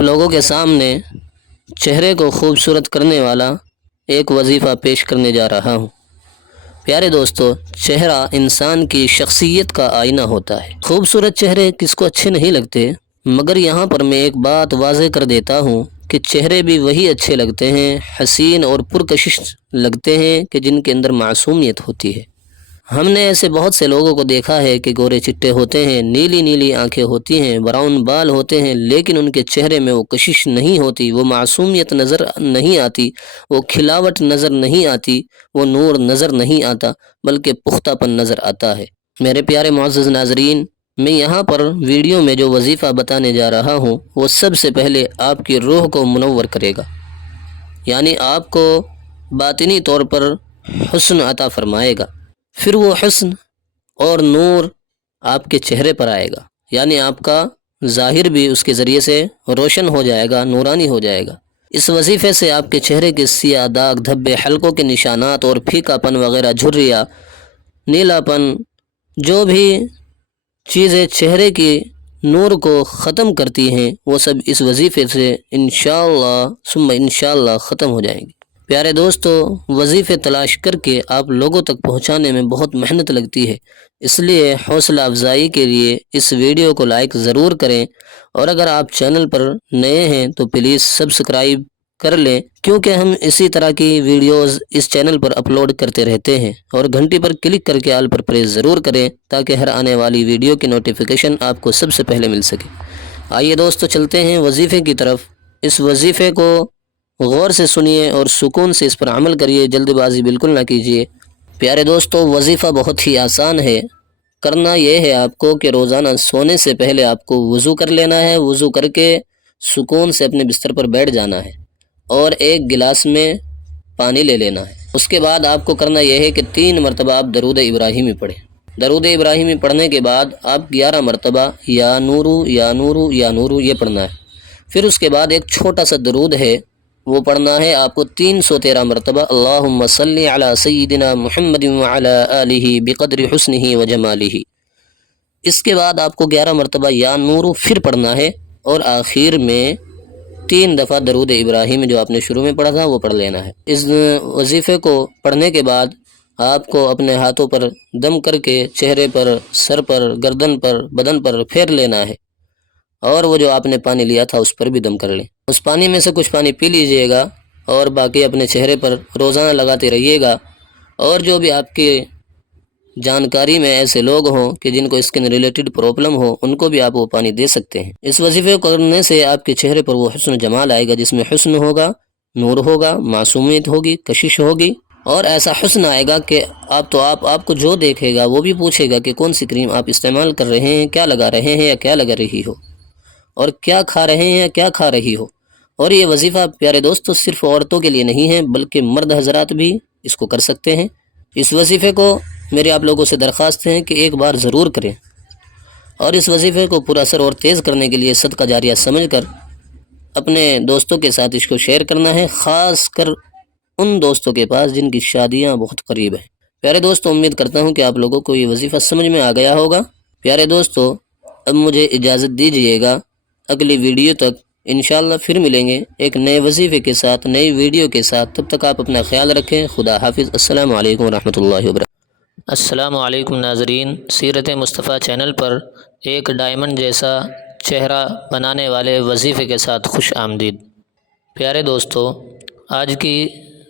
آپ لوگوں کے سامنے چہرے کو خوبصورت کرنے والا ایک وظیفہ پیش کرنے جا رہا ہوں۔ پیارے دوستو، چہرہ انسان کی شخصیت کا آئینہ ہوتا ہے۔ خوبصورت چہرے کس کو اچھے نہیں لگتے، مگر یہاں پر میں ایک بات واضح کر دیتا ہوں کہ چہرے بھی وہی اچھے لگتے ہیں، حسین اور پرکشش لگتے ہیں کہ جن کے اندر معصومیت ہوتی ہے۔ ہم نے ایسے بہت سے لوگوں کو دیکھا ہے کہ گورے چٹے ہوتے ہیں، نیلی نیلی آنکھیں ہوتی ہیں، براؤن بال ہوتے ہیں، لیکن ان کے چہرے میں وہ کشش نہیں ہوتی، وہ معصومیت نظر نہیں آتی، وہ کھلاوٹ نظر نہیں آتی، وہ نور نظر نہیں آتا، بلکہ پختہ پن نظر آتا ہے۔ میرے پیارے معزز ناظرین، میں یہاں پر ویڈیو میں جو وظیفہ بتانے جا رہا ہوں وہ سب سے پہلے آپ کی روح کو منور کرے گا، یعنی آپ کو باطنی طور پر حسن عطا فرمائے گا۔ پھر وہ حسن اور نور آپ کے چہرے پر آئے گا، یعنی آپ کا ظاہر بھی اس کے ذریعے سے روشن ہو جائے گا، نورانی ہو جائے گا۔ اس وظیفے سے آپ کے چہرے کے سیاہ داغ، دھبے، حلقوں کے نشانات اور پھیکا پن وغیرہ، جھریاں، نیلا پن، جو بھی چیزیں چہرے کی نور کو ختم کرتی ہیں وہ سب اس وظیفے سے انشاءاللہ ثم انشاءاللہ ختم ہو جائیں گی۔ پیارے دوستو، وظیفے تلاش کر کے آپ لوگوں تک پہنچانے میں بہت محنت لگتی ہے، اس لیے حوصلہ افزائی کے لیے اس ویڈیو کو لائک ضرور کریں، اور اگر آپ چینل پر نئے ہیں تو پلیز سبسکرائب کر لیں، کیونکہ ہم اسی طرح کی ویڈیوز اس چینل پر اپلوڈ کرتے رہتے ہیں، اور گھنٹی پر کلک کر کے آل پر پریس ضرور کریں تاکہ ہر آنے والی ویڈیو کی نوٹیفیکیشن آپ کو سب سے پہلے مل سکے۔ آئیے دوستو، چلتے ہیں وظیفے کی طرف۔ اس وظیفے کو غور سے سنیے اور سکون سے اس پر عمل کریے، جلد بازی بالکل نہ کیجیے۔ پیارے دوستو، وظیفہ بہت ہی آسان ہے۔ کرنا یہ ہے آپ کو کہ روزانہ سونے سے پہلے آپ کو وضو کر لینا ہے، وضو کر کے سکون سے اپنے بستر پر بیٹھ جانا ہے اور ایک گلاس میں پانی لے لینا ہے۔ اس کے بعد آپ کو کرنا یہ ہے کہ 3 مرتبہ آپ درود ابراہیمی پڑھیں۔ درود ابراہیمی پڑھنے کے بعد آپ 11 مرتبہ یا نورو یا نورو یا نورو یہ پڑھنا ہے۔ پھر اس کے بعد ایک چھوٹا سا درود ہے، وہ پڑھنا ہے آپ کو 313 مرتبہ، اللہم صلی علی سیدنا محمد وعلی آلہ بقدر حسنہ وجمالہ۔ اس کے بعد آپ کو 11 مرتبہ یا نورو پھر پڑھنا ہے، اور آخر میں 3 دفعہ درود ابراہیم جو آپ نے شروع میں پڑھا تھا وہ پڑھ لینا ہے۔ اس وظیفے کو پڑھنے کے بعد آپ کو اپنے ہاتھوں پر دم کر کے چہرے پر، سر پر، گردن پر، بدن پر پھیر لینا ہے، اور وہ جو آپ نے پانی لیا تھا اس پر بھی دم کر لیں۔ اس پانی میں سے کچھ پانی پی لیجئے گا اور باقی اپنے چہرے پر روزانہ لگاتے رہیے گا، اور جو بھی آپ کے جانکاری میں ایسے لوگ ہوں کہ جن کو اسکن ریلیٹڈ پرابلم ہو ان کو بھی آپ وہ پانی دے سکتے ہیں۔ اس وظیفے کو کرنے سے آپ کے چہرے پر وہ حسن جمال آئے گا جس میں حسن ہوگا، نور ہوگا، معصومیت ہوگی، کشش ہوگی، اور ایسا حسن آئے گا کہ آپ کو جو دیکھے گا وہ بھی پوچھے گا کہ کون سی کریم آپ استعمال کر رہے ہیں، کیا لگا رہے ہیں یا کیا لگا رہی ہو، اور کیا کھا رہے ہیں یا کیا کھا رہی ہو۔ اور یہ وظیفہ پیارے دوستو صرف عورتوں کے لیے نہیں ہے بلکہ مرد حضرات بھی اس کو کر سکتے ہیں۔ اس وظیفے کو میری آپ لوگوں سے درخواست ہے کہ ایک بار ضرور کریں، اور اس وظیفے کو پر اثر اور تیز کرنے کے لیے صدقہ جاریہ سمجھ کر اپنے دوستوں کے ساتھ اس کو شیئر کرنا ہے، خاص کر ان دوستوں کے پاس جن کی شادیاں بہت قریب ہیں۔ پیارے دوستو، امید کرتا ہوں کہ آپ لوگوں کو یہ وظیفہ سمجھ میں آ گیا ہوگا۔ پیارے دوستو، اب مجھے اجازت دیجیے گا، اگلی ویڈیو تک انشاءاللہ پھر ملیں گے ایک نئے وظیفے کے ساتھ، نئی ویڈیو کے ساتھ۔ تب تک آپ اپنا خیال رکھیں۔ خدا حافظ۔ السلام علیکم ورحمۃ اللہ وبرکاتہ۔ السلام علیکم ناظرین، سیرت مصطفیٰ چینل پر ایک ڈائمنڈ جیسا چہرہ بنانے والے وظیفے کے ساتھ خوش آمدید۔ پیارے دوستو، آج کی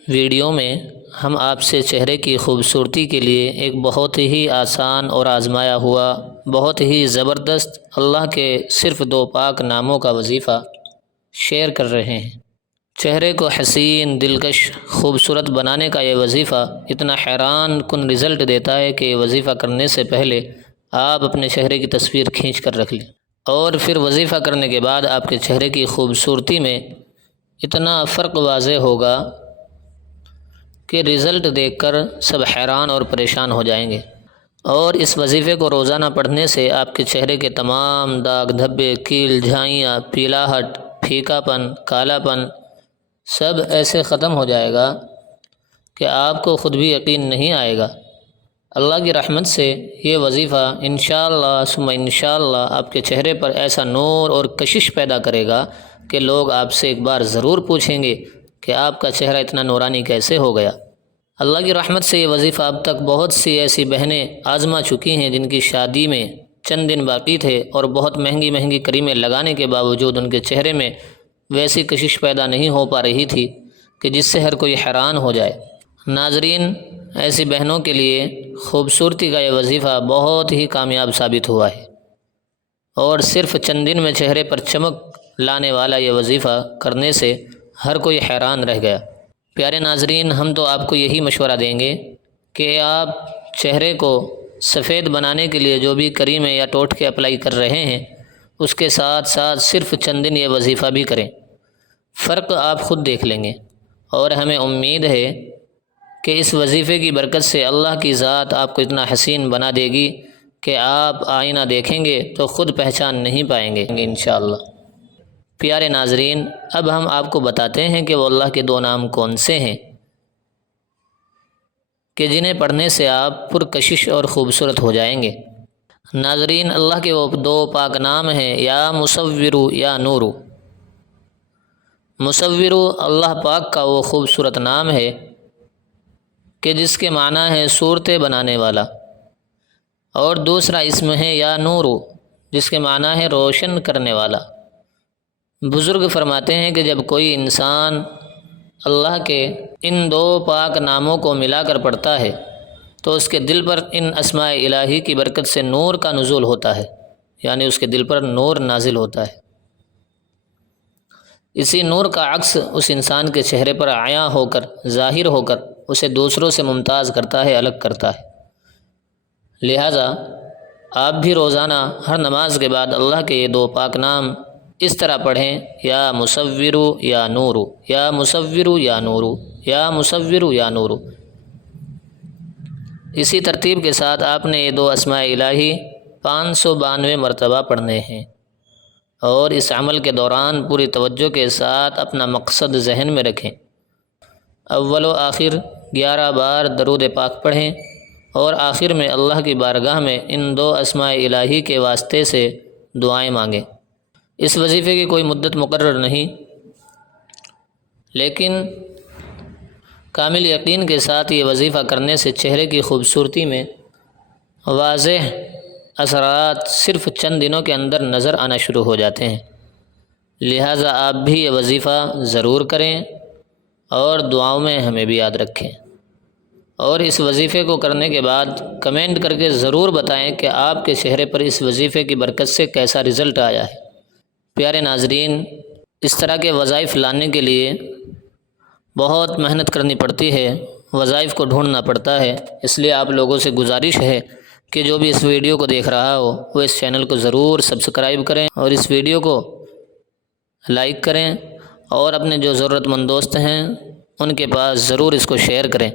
ویڈیو میں ہم آپ سے چہرے کی خوبصورتی کے لیے ایک بہت ہی آسان اور آزمایا ہوا، بہت ہی زبردست، اللہ کے صرف 2 پاک ناموں کا وظیفہ شیئر کر رہے ہیں۔ چہرے کو حسین، دلکش، خوبصورت بنانے کا یہ وظیفہ اتنا حیران کن رزلٹ دیتا ہے کہ یہ وظیفہ کرنے سے پہلے آپ اپنے چہرے کی تصویر کھینچ کر رکھ لیں، اور پھر وظیفہ کرنے کے بعد آپ کے چہرے کی خوبصورتی میں اتنا فرق واضح ہوگا کہ رزلٹ دیکھ کر سب حیران اور پریشان ہو جائیں گے۔ اور اس وظیفے کو روزانہ پڑھنے سے آپ کے چہرے کے تمام داغ، دھبے، کیل، جھائیاں، پیلاہٹ، پھیکا پن، کالا پن سب ایسے ختم ہو جائے گا کہ آپ کو خود بھی یقین نہیں آئے گا۔ اللہ کی رحمت سے یہ وظیفہ انشاءاللہ ثم انشاءاللہ آپ کے چہرے پر ایسا نور اور کشش پیدا کرے گا کہ لوگ آپ سے ایک بار ضرور پوچھیں گے کہ آپ کا چہرہ اتنا نورانی کیسے ہو گیا۔ اللہ کی رحمت سے یہ وظیفہ اب تک بہت سی ایسی بہنیں آزما چکی ہیں جن کی شادی میں چند دن باقی تھے اور بہت مہنگی مہنگی کریمیں لگانے کے باوجود ان کے چہرے میں ویسی کشش پیدا نہیں ہو پا رہی تھی کہ جس سے ہر کوئی حیران ہو جائے۔ ناظرین، ایسی بہنوں کے لیے خوبصورتی کا یہ وظیفہ بہت ہی کامیاب ثابت ہوا ہے، اور صرف چند دن میں چہرے پر چمک لانے والا یہ وظیفہ کرنے سے ہر کوئی حیران رہ گیا۔ پیارے ناظرین، ہم تو آپ کو یہی مشورہ دیں گے کہ آپ چہرے کو سفید بنانے کے لیے جو بھی کریمیں یا ٹوٹکے اپلائی کر رہے ہیں اس کے ساتھ ساتھ صرف چند دن یہ وظیفہ بھی کریں، فرق آپ خود دیکھ لیں گے، اور ہمیں امید ہے کہ اس وظیفے کی برکت سے اللہ کی ذات آپ کو اتنا حسین بنا دے گی کہ آپ آئینہ دیکھیں گے تو خود پہچان نہیں پائیں گے انشاءاللہ۔ پیارے ناظرین، اب ہم آپ کو بتاتے ہیں کہ وہ اللہ کے 2 نام کون سے ہیں کہ جنہیں پڑھنے سے آپ پرکشش اور خوبصورت ہو جائیں گے۔ ناظرین، اللہ کے وہ 2 پاک نام ہیں، یا مصورو یا نورو۔ مصورو اللہ پاک کا وہ خوبصورت نام ہے کہ جس کے معنی ہے صورتیں بنانے والا، اور دوسرا اسم ہے یا نورو جس کے معنی ہے روشن کرنے والا۔ بزرگ فرماتے ہیں کہ جب کوئی انسان اللہ کے ان 2 پاک ناموں کو ملا کر پڑھتا ہے تو اس کے دل پر ان اسماء الہی کی برکت سے نور کا نزول ہوتا ہے، یعنی اس کے دل پر نور نازل ہوتا ہے۔ اسی نور کا عکس اس انسان کے چہرے پر عیاں ہو کر، ظاہر ہو کر اسے دوسروں سے ممتاز کرتا ہے، الگ کرتا ہے۔ لہٰذا آپ بھی روزانہ ہر نماز کے بعد اللہ کے یہ 2 پاک نام اس طرح پڑھیں، یا مصورو یا نورو، یا مصورو یا نورو، یا مصورو یا نورو۔ اسی ترتیب کے ساتھ آپ نے یہ 2 اسماء الہی 592 مرتبہ پڑھنے ہیں، اور اس عمل کے دوران پوری توجہ کے ساتھ اپنا مقصد ذہن میں رکھیں۔ اول و آخر 11 بار درود پاک پڑھیں، اور آخر میں اللہ کی بارگاہ میں ان 2 اسماء الہی کے واسطے سے دعائیں مانگیں۔ اس وظیفے کی کوئی مدت مقرر نہیں، لیکن کامل یقین کے ساتھ یہ وظیفہ کرنے سے چہرے کی خوبصورتی میں واضح اثرات صرف چند دنوں کے اندر نظر آنا شروع ہو جاتے ہیں۔ لہٰذا آپ بھی یہ وظیفہ ضرور کریں اور دعاؤں میں ہمیں بھی یاد رکھیں، اور اس وظیفے کو کرنے کے بعد کمنٹ کر کے ضرور بتائیں کہ آپ کے چہرے پر اس وظیفے کی برکت سے کیسا رزلٹ آیا ہے۔ پیارے ناظرین، اس طرح کے وظائف لانے کے لیے بہت محنت کرنی پڑتی ہے، وظائف کو ڈھونڈنا پڑتا ہے، اس لیے آپ لوگوں سے گزارش ہے کہ جو بھی اس ویڈیو کو دیکھ رہا ہو وہ اس چینل کو ضرور سبسکرائب کریں اور اس ویڈیو کو لائک کریں، اور اپنے جو ضرورت مند دوست ہیں ان کے پاس ضرور اس کو شیئر کریں۔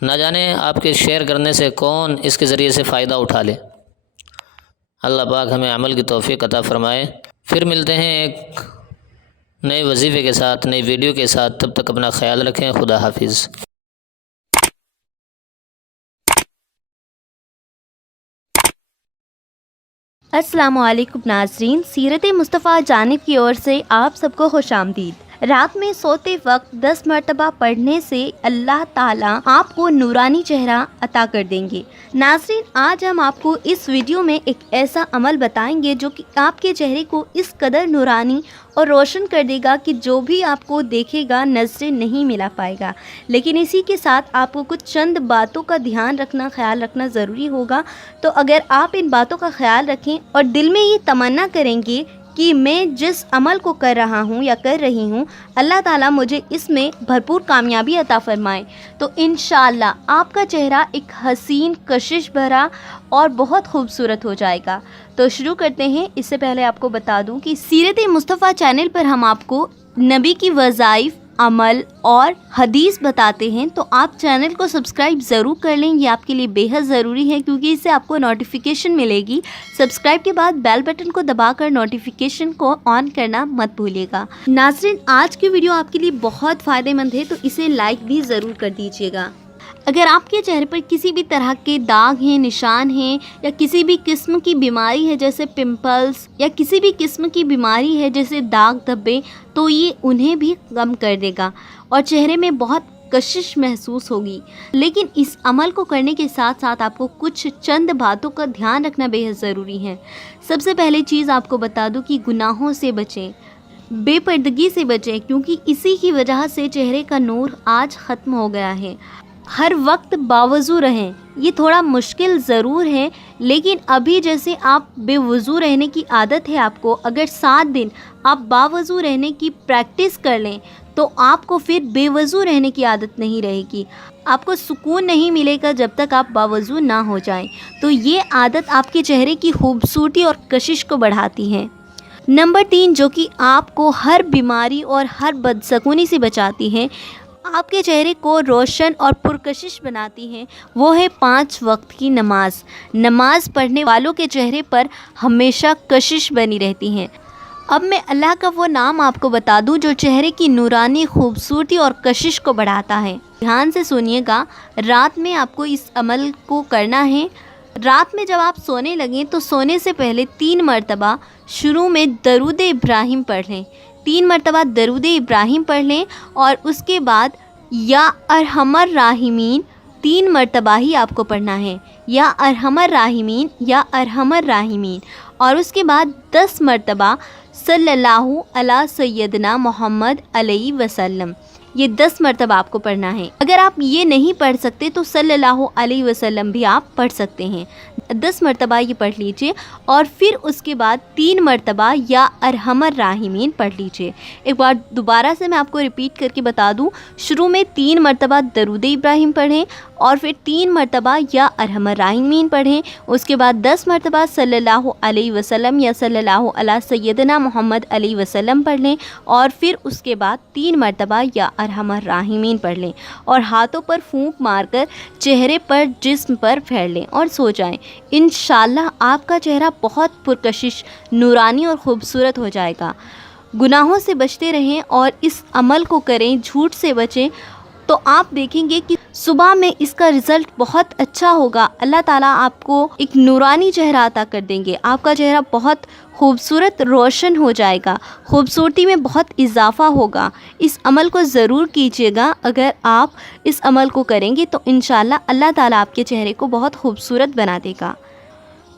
نہ جانے آپ کے شیئر کرنے سے کون اس کے ذریعے سے فائدہ اٹھا لے۔ اللہ پاک ہمیں عمل کی توفیق عطا فرمائے۔ پھر ملتے ہیں ایک نئے وظیفے کے ساتھ، نئی ویڈیو کے ساتھ، تب تک اپنا خیال رکھیں۔ خدا حافظ۔ السلام علیکم ناظرین، سیرت مصطفیٰ جانب کی اور سے آپ سب کو خوش آمدید۔ رات میں سوتے وقت 10 مرتبہ پڑھنے سے اللہ تعالیٰ آپ کو نورانی چہرہ عطا کر دیں گے۔ ناظرین، آج ہم آپ کو اس ویڈیو میں ایک ایسا عمل بتائیں گے جو کہ آپ کے چہرے کو اس قدر نورانی اور روشن کر دے گا کہ جو بھی آپ کو دیکھے گا نظریں نہیں ملا پائے گا۔ لیکن اسی کے ساتھ آپ کو کچھ چند باتوں کا دھیان رکھنا، خیال رکھنا ضروری ہوگا۔ تو اگر آپ ان باتوں کا خیال رکھیں اور دل میں یہ تمنا کریں گے کہ میں جس عمل کو کر رہا ہوں یا کر رہی ہوں اللہ تعالیٰ مجھے اس میں بھرپور کامیابی عطا فرمائے، تو انشاءاللہ آپ کا چہرہ ایک حسین، کشش بھرا اور بہت خوبصورت ہو جائے گا۔ تو شروع کرتے ہیں۔ اس سے پہلے آپ کو بتا دوں کہ سیرت مصطفیٰ چینل پر ہم آپ کو نبی کی وظائف، عمل اور حدیث بتاتے ہیں، تو آپ چینل کو سبسکرائب ضرور کر لیں۔ یہ آپ کے لیے بے حد ضروری ہے کیونکہ اس سے آپ کو نوٹیفیکیشن ملے گی۔ سبسکرائب کے بعد بیل بٹن کو دبا کر نوٹیفیکیشن کو آن کرنا مت بھولیے گا۔ ناظرین، آج کی ویڈیو آپ کے لیے بہت فائدہ مند ہے، تو اسے لائک بھی ضرور کر دیجیے گا۔ اگر آپ کے چہرے پر کسی بھی طرح کے داغ ہیں، نشان ہیں، یا کسی بھی قسم کی بیماری ہے جیسے پمپلز، یا کسی بھی قسم کی بیماری ہے جیسے داغ دھبے، تو یہ انہیں بھی کم کر دے گا اور چہرے میں بہت کشش محسوس ہوگی۔ لیکن اس عمل کو کرنے کے ساتھ ساتھ آپ کو کچھ چند باتوں کا دھیان رکھنا بے حد ضروری ہے۔ سب سے پہلی چیز آپ کو بتا دوں کہ گناہوں سے بچیں، بے پردگی سے بچیں، کیونکہ اسی کی وجہ سے چہرے کا نور آج ختم ہو گیا ہے۔ ہر وقت باوضو رہیں، یہ تھوڑا مشکل ضرور ہے، لیکن ابھی جیسے آپ بے وضو رہنے کی عادت ہے آپ کو، اگر 7 دن آپ باوضو رہنے کی پریکٹس کر لیں تو آپ کو پھر بے وضو رہنے کی عادت نہیں رہے گی۔ آپ کو سکون نہیں ملے گا جب تک آپ باوضو نہ ہو جائیں۔ تو یہ عادت آپ کے چہرے کی خوبصورتی اور کشش کو بڑھاتی ہے۔ نمبر 3 جو کہ آپ کو ہر بیماری اور ہر بدسکونی سے بچاتی ہے، آپ کے چہرے کو روشن اور پرکشش بناتی ہے، وہ ہے 5 وقت کی نماز۔ نماز پڑھنے والوں کے چہرے پر ہمیشہ کشش بنی رہتی ہے۔ اب میں اللہ کا وہ نام آپ کو بتا دوں جو چہرے کی نورانی خوبصورتی اور کشش کو بڑھاتا ہے۔ دھیان سے سنیے گا، رات میں آپ کو اس عمل کو کرنا ہے۔ رات میں جب آپ سونے لگیں تو سونے سے پہلے 3 مرتبہ شروع میں درود ابراہیم پڑھ لیں۔ 3 مرتبہ درود ابراہیم پڑھ لیں اور اس کے بعد یا ارحم الراحمین 3 مرتبہ ہی آپ کو پڑھنا ہے، یا ارحم الراحمین، یا ارحم الراحمین، اور اس کے بعد 10 مرتبہ صلی اللہ علی سیدنا محمد علیہ وسلم، یہ 10 مرتبہ آپ کو پڑھنا ہے۔ اگر آپ یہ نہیں پڑھ سکتے تو صلی اللہ علیہ وسلم بھی آپ پڑھ سکتے ہیں۔ 10 مرتبہ یہ پڑھ لیجئے اور پھر اس کے بعد 3 مرتبہ یا ارحم الراحمین پڑھ لیجئے۔ ایک بار دوبارہ سے میں آپ کو ریپیٹ کر کے بتا دوں، شروع میں 3 مرتبہ درود ابراہیم پڑھیں اور پھر 3 مرتبہ یا ارحم الراحمین پڑھیں، اس کے بعد 10 مرتبہ صلی اللہ علیہ وسلم یا صلی اللہ علی سیدنا محمد علیہ وسلم پڑھ لیں، اور پھر اس کے بعد 3 مرتبہ یا ارحم الراحمین پڑھ لیں، اور ہاتھوں پر پھونک مار کر چہرے پر، جسم پر پھیر لیں اور سو جائیں۔ انشاءاللہ آپ کا چہرہ بہت پرکشش، نورانی اور خوبصورت ہو جائے گا۔ گناہوں سے بچتے رہیں اور اس عمل کو کریں، جھوٹ سے بچیں، تو آپ دیکھیں گے کہ صبح میں اس کا رزلٹ بہت اچھا ہوگا۔ اللہ تعالیٰ آپ کو ایک نورانی چہرہ عطا کر دیں گے، آپ کا چہرہ بہت خوبصورت روشن ہو جائے گا، خوبصورتی میں بہت اضافہ ہوگا۔ اس عمل کو ضرور کیجیے گا، اگر آپ اس عمل کو کریں گے تو انشاءاللہ اللہ تعالیٰ آپ کے چہرے کو بہت خوبصورت بنا دے گا۔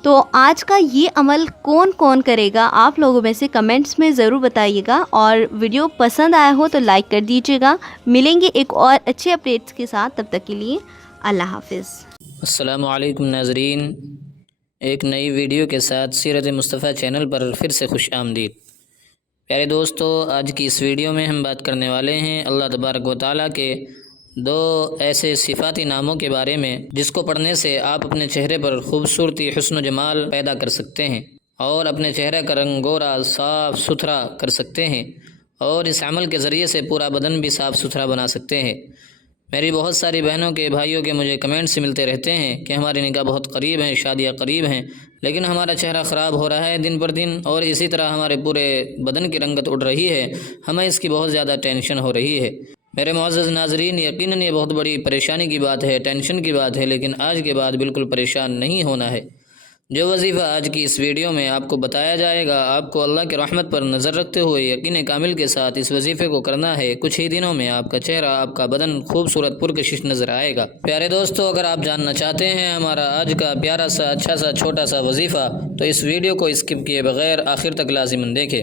تو آج کا یہ عمل کون کون کرے گا آپ لوگوں میں سے کمنٹس میں ضرور بتائیے گا، اور ویڈیو پسند آیا ہو تو لائک کر دیجیے گا۔ ملیں گے ایک اور اچھے اپڈیٹس کے ساتھ، تب تک کے لیے اللہ حافظ۔ السلام علیکم ناظرین، ایک نئی ویڈیو کے ساتھ سیرت مصطفیٰ چینل پر پھر سے خوش آمدید۔ پیارے دوستو، آج کی اس ویڈیو میں ہم بات کرنے والے ہیں اللہ تبارک و تعالیٰ کے 2 ایسے صفاتی ناموں کے بارے میں جس کو پڑھنے سے آپ اپنے چہرے پر خوبصورتی، حسن و جمال پیدا کر سکتے ہیں اور اپنے چہرے کا رنگ گورا، صاف ستھرا کر سکتے ہیں، اور اس عمل کے ذریعے سے پورا بدن بھی صاف ستھرا بنا سکتے ہیں۔ میری بہت ساری بہنوں کے، بھائیوں کے مجھے کمنٹس ملتے رہتے ہیں کہ ہماری نکاح بہت قریب ہیں، شادیاں قریب ہیں، لیکن ہمارا چہرہ خراب ہو رہا ہے دن پر دن، اور اسی طرح ہمارے پورے بدن کی رنگت اڑ رہی ہے، ہمیں اس کی بہت زیادہ ٹینشن ہو رہی ہے۔ میرے معزز ناظرین، یقیناً یہ بہت بڑی پریشانی کی بات ہے، ٹینشن کی بات ہے، لیکن آج کے بعد بالکل پریشان نہیں ہونا ہے۔ جو وظیفہ آج کی اس ویڈیو میں آپ کو بتایا جائے گا، آپ کو اللہ کی رحمت پر نظر رکھتے ہوئے یقین کامل کے ساتھ اس وظیفے کو کرنا ہے۔ کچھ ہی دنوں میں آپ کا چہرہ، آپ کا بدن خوبصورت پرکشش نظر آئے گا۔ پیارے دوستو، اگر آپ جاننا چاہتے ہیں ہمارا آج کا پیارا سا، اچھا سا، چھوٹا سا وظیفہ، تو اس ویڈیو کو اسکپ کیے بغیر آخر تک لازماً دیکھیں۔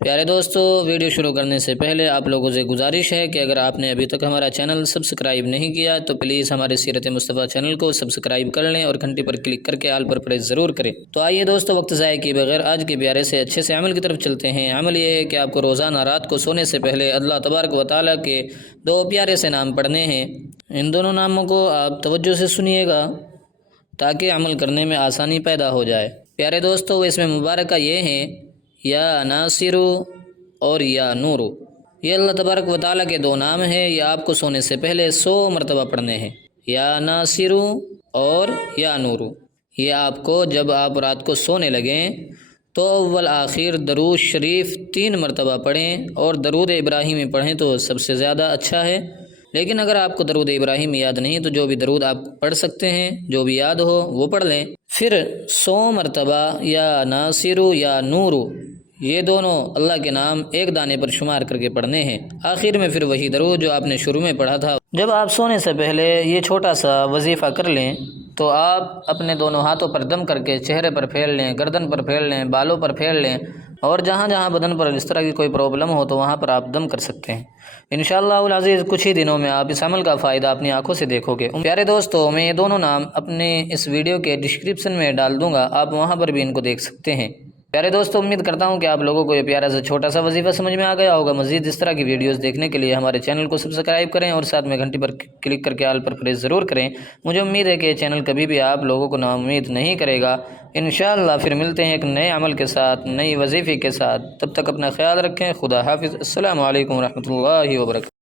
پیارے دوستو، ویڈیو شروع کرنے سے پہلے آپ لوگوں سے گزارش ہے کہ اگر آپ نے ابھی تک ہمارا چینل سبسکرائب نہیں کیا تو پلیز ہمارے سیرت مصطفیٰ چینل کو سبسکرائب کر لیں اور گھنٹی پر کلک کر کے آل پر پریس ضرور کریں۔ تو آئیے دوستو، وقت ضائع کیے بغیر آج کے پیارے سے اچھے سے عمل کی طرف چلتے ہیں۔ عمل یہ ہے کہ آپ کو روزانہ رات کو سونے سے پہلے اللہ تبارک و تعالیٰ کے 2 پیارے سے نام پڑھنے ہیں۔ ان دونوں ناموں کو آپ توجہ سے سنیے گا تاکہ عمل کرنے میں آسانی پیدا ہو جائے۔ پیارے دوستو، اس میں مبارکہ یہ ہیں یا ناصر اور یا نور۔ یہ اللہ تبارک و تعالیٰ کے 2 نام ہیں، یہ آپ کو سونے سے پہلے 100 مرتبہ پڑھنے ہیں، یا ناصر اور یا نور۔ یہ آپ کو جب آپ رات کو سونے لگیں تو اول آخر درود شریف 3 مرتبہ پڑھیں، اور درود ابراہیمی پڑھیں تو سب سے زیادہ اچھا ہے۔ لیکن اگر آپ کو درود ابراہیم یاد نہیں تو جو بھی درود آپ پڑھ سکتے ہیں، جو بھی یاد ہو وہ پڑھ لیں۔ پھر 100 مرتبہ یا ناصرو یا نورو، یہ دونوں اللہ کے نام ایک دانے پر شمار کر کے پڑھنے ہیں۔ آخر میں پھر وہی درود جو آپ نے شروع میں پڑھا تھا۔ جب آپ سونے سے پہلے یہ چھوٹا سا وظیفہ کر لیں تو آپ اپنے دونوں ہاتھوں پر دم کر کے چہرے پر پھیر لیں، گردن پر پھیر لیں، بالوں پر پھیر لیں، اور جہاں جہاں بدن پر اس طرح کی کوئی پرابلم ہو تو وہاں پر آپ دم کر سکتے ہیں۔ انشاءاللہ العزیز کچھ ہی دنوں میں آپ اس عمل کا فائدہ اپنی آنکھوں سے دیکھو گے۔ پیارے دوستو، میں یہ دونوں نام اپنے اس ویڈیو کے ڈسکرپشن میں ڈال دوں گا، آپ وہاں پر بھی ان کو دیکھ سکتے ہیں۔ پیارے دوستو، امید کرتا ہوں کہ آپ لوگوں کو یہ پیارا سا چھوٹا سا وظیفہ سمجھ میں آ گیا ہوگا۔ مزید اس طرح کی ویڈیوز دیکھنے کے لیے ہمارے چینل کو سبسکرائب کریں اور ساتھ میں گھنٹی پر کلک کر کے آل پر پریس ضرور کریں۔ مجھے امید ہے کہ یہ چینل کبھی بھی آپ لوگوں کو نا امید نہیں کرے گا۔ انشاءاللہ پھر ملتے ہیں ایک نئے عمل کے ساتھ، نئی وظیفے کے ساتھ۔ تب تک اپنا خیال رکھیں۔ خدا حافظ۔ السلام علیکم ورحمۃ اللہ وبرکاتہ۔